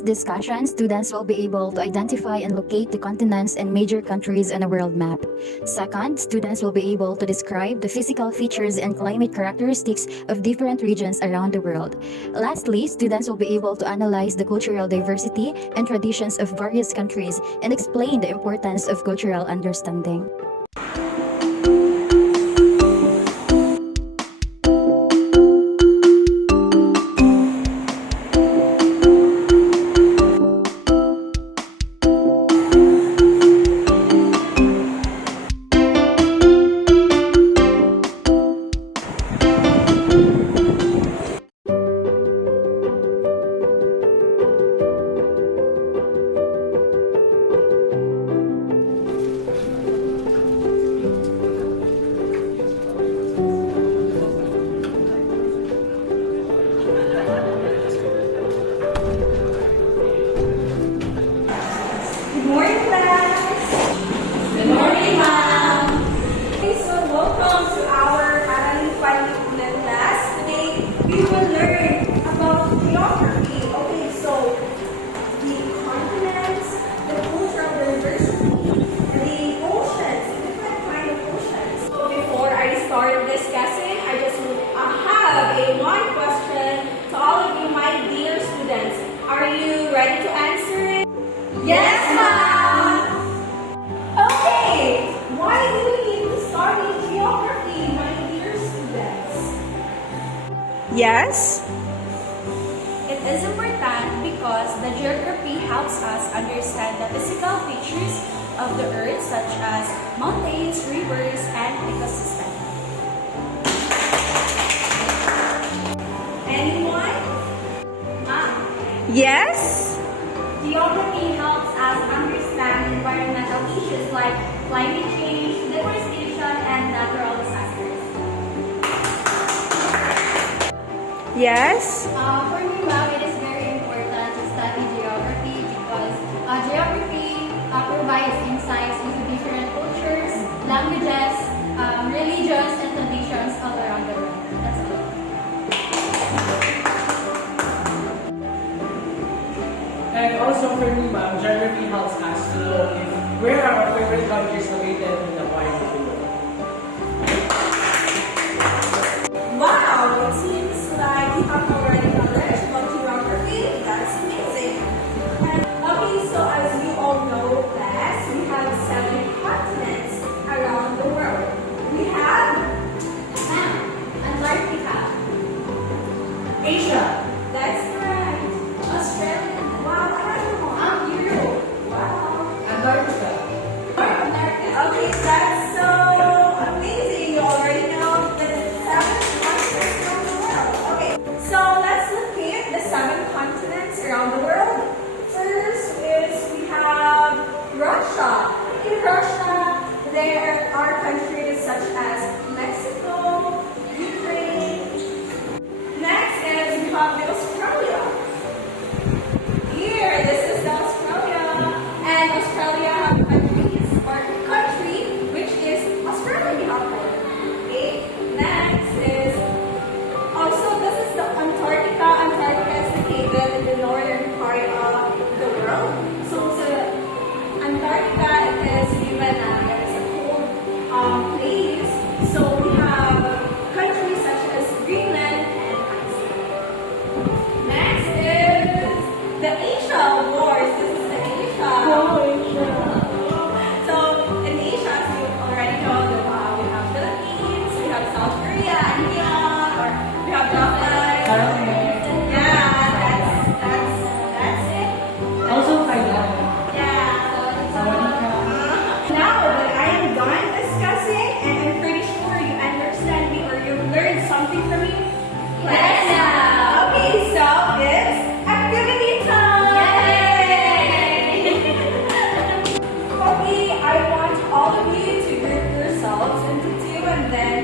this discussion, students will be able to identify and locate the continents and major countries on a world map. Second, students will be able to describe the physical features and climate characteristics of different regions around the world. Lastly, students will be able to analyze the cultural diversity and traditions of various countries and explain the importance of cultural understanding. Good morning, class. Good morning, ma'am. Okay, so welcome to our Araling Palipunan class. Today, we will learn about geography. Okay, so the continents, the cultural diversity, the oceans, different kind of oceans. So before I start discussing, I just have one question to all of you, my dear students. Are you ready to answer it? Yes, ma'am! Okay, why do we need to start with geography, my dear students? Yes? It is important because the geography helps us understand the physical features of the earth such as mountains, rivers, and ecosystems. Anyone? Ma'am, Yes? Geography helps us understand environmental issues like climate change, deforestation, and natural disasters. Yes? For me, ma'am, it is very important to study geography because geography provides insights into different cultures, languages, religions, and traditions all around the world. That's all. And also for me, ma'am, geography helps us to know where are our favorite countries located in the part of the world. wow, it seems like you have already knowledge about geography. That's amazing. And okay, so as you all know, class, we have 7 continents around the world. We have Antarctica, Asia, that's right. Australia, Wow, another one. Europe, Wow. Antarctica, North America. Okay, that's so amazing. You already know the 7 continents around the world. Okay, so let's look at the 7 continents around the world. First is we have Russia. In Russia, there are countries such as Mexico, Ukraine. Next is we have the Australia. Here, this is the Australia, and Australia have countries or country which is Australia. Okay. Next is also this is the Antarctica. Antarctica is located in the northern part of the world. So Antarctica is given as a cold place. So we have countries such as Greenland and Iceland. Next is the Asia, of course. This is the Asia. So in Asia, as you already know, we have Philippines, we have South Korea, India, or we have Japan. Yeah, that's it. also Thailand, Yeah. Sawadika. Now that I am done discussing, and I'm pretty sure you understand me or you've learned something from me. Yes, ma'am. Okay, so it's activity time. Okay, I want all of you to group yourselves into 2 and then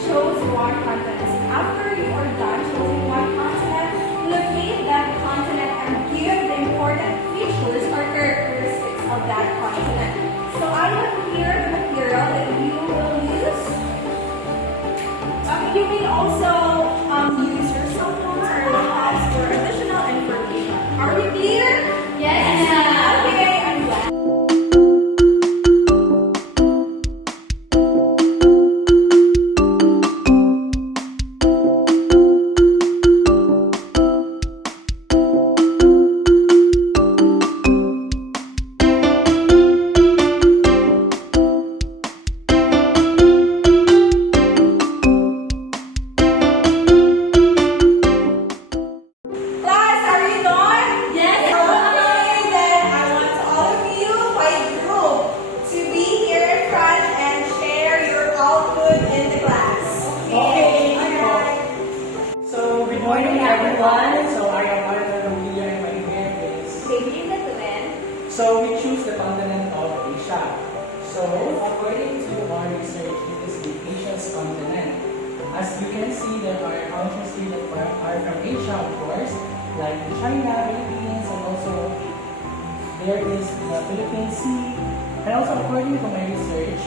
choose one continent. After you are done choosing one continent, locate that continent and give the important features or characteristics of that continent. So I have here the material that you will use. You may also use your cell phones or iPads for additional information. Are we clear? As you can see, there are countries here that are from Asia, of course, like China, Philippines, and also there is the Philippine Sea. And also, according to my research,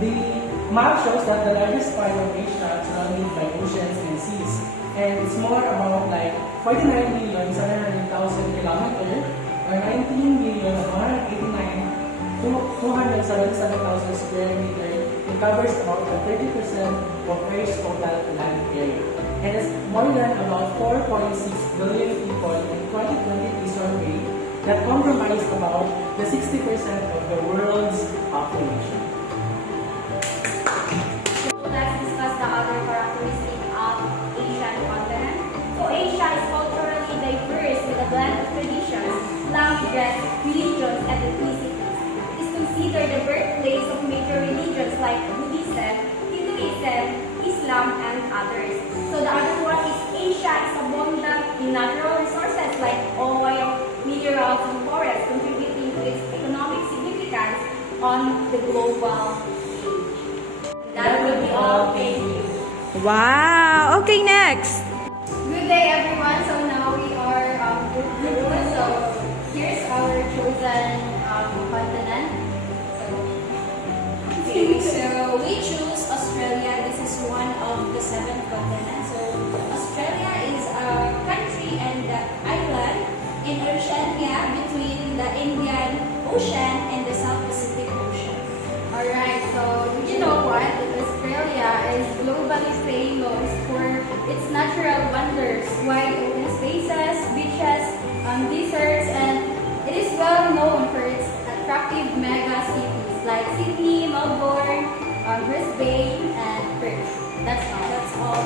the map shows that the largest part of Asia is surrounded by oceans and seas. And it's more about like 49,700,000 kilometers or 19,189,277,000 square meters. It covers about 30% of Earth's total land area. And it's more than about 4.6 billion people in 2023 survey that comprise about the 60% of the world's population. So let's discuss the other characteristic of Asian continent. So Asia is culturally diverse with a blend of traditions, languages, religions, and ethnicities. It is considered the birthplace of major religions like Buddhism, Hinduism, Islam, and others. So the other one is Asia is abundant in natural resources like oil, minerals, and forests, contributing to its economic significance on the global stage. That will be all. Thank you. Wow. Okay, next. Good day, everyone. So now we are group two. So here's our chosen continent. Okay, so we choose Australia. This is one of the 7 continents. So Australia is a country and island in Oceania between the Indian Ocean and the South Pacific Ocean. Alright, so you know what? Australia is globally famous for its natural wonders, wide open spaces, beaches, deserts, and it is well known for its attractive mega cities like Sydney, Melbourne, Brisbane, and Perth. That's all. That's all.